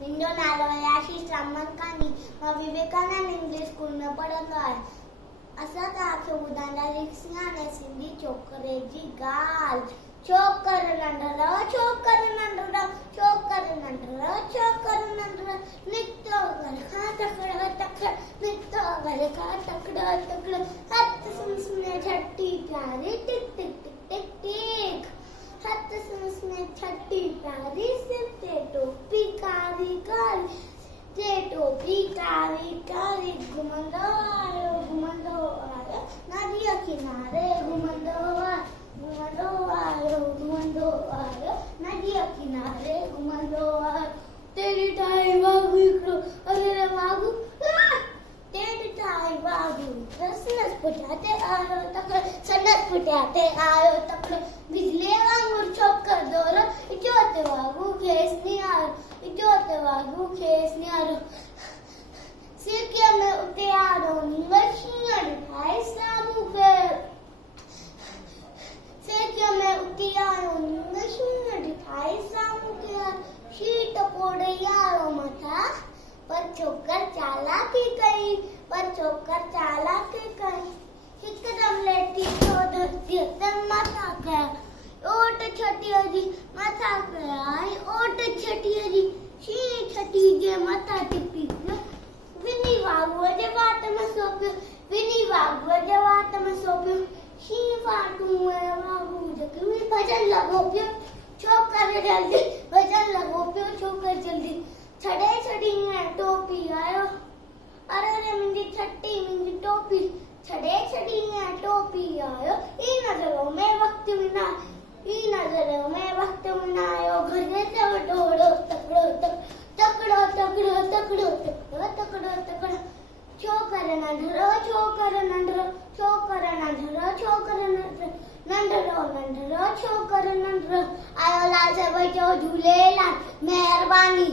मुंहिंजो नालो आहे आशीष रामनकानी। मां विवेकानंद इंग्लिश स्कूल में पढ़ंदो आहियां। असां तव्हांखे ॿुधाईंदासीं हाणे सिंधी छोकिरे जी ॻाल्हि। छोकर नंढड़ो, छोकर नंढड़ो, छोकर नंढड़ो, छोकर नंढड़ो, निकितो घर खां तकिड़ो तकिड़ो, निकितो घर खां तकिड़ो तकिड़ो, हथ सुम्हने छठी प्यारी टिक टिक टिक टिक टिक, हथ सुम्हने छठी प्यारी, सिर ते टोपी कारी कारी, ते टोपी कारी कारी, घुमंदो आयो नदीअ किनारे, घुमंदो आयो नदीअ किनारे, घुमंदो आयो। तेरी टाई वागू हिकिड़ो, अरे वागू तेरी टाई वागू, सनस पुठियां आयो तकिड़ो, सनस पुठियां आयो तकिड़ो, बिजली वांगुरु छोकर दौड़ो, इचो ते वागू खेस निहारो, इचो ते वागू खेस निहारो। सिरकीअ में उते आड़ो नींगर शींहं ॾिठाई साम्हूं फेर, सिरकीअ में उते आड़ो नींगर शींहं ॾिठाई साम्हूं फेर, शीट पोड़े आयो मथां, पर छोकर चालाकी कई, पर छोकर चालाकी कई, हिकदम लेटी पियो धरतीअ ते मथां कया, ओट छटीअ जी मथां कया, ओट छटीअ जी शींहं छटी जे मथां टिपी पियो, विनी वागूअ जे वात में सोपियो, विनी वागूअ जे वात में सोपियो, शींहं फाटूं ऐं वागू जॻी भॼन लॻो पियो, छोकर जल्दी भॼन लॻो पियो, छोकर जल्दी छॾे छॾी ऐं टोपी आयो, अरे रे मुंहिंजी छटी मुंहिंजी टोपी, छॾे छॾी ऐं टोपी आयो, ई नज़रों में वक़्तु विञायो, घर ते वठोड़ो तकिड़ो तकिड़ो तकिड़ो तकिड़ो तकिड़ो तकिड़ो तकिड़ो, छोकर नंढड़ो, छोकर नंढड़ो, छोकर नंढड़ो, छोकर नंढड़ो, नंढड़ो छोकर नंढड़ो, आयो लाल साहिब जो झूलेलाल, महिरबानी।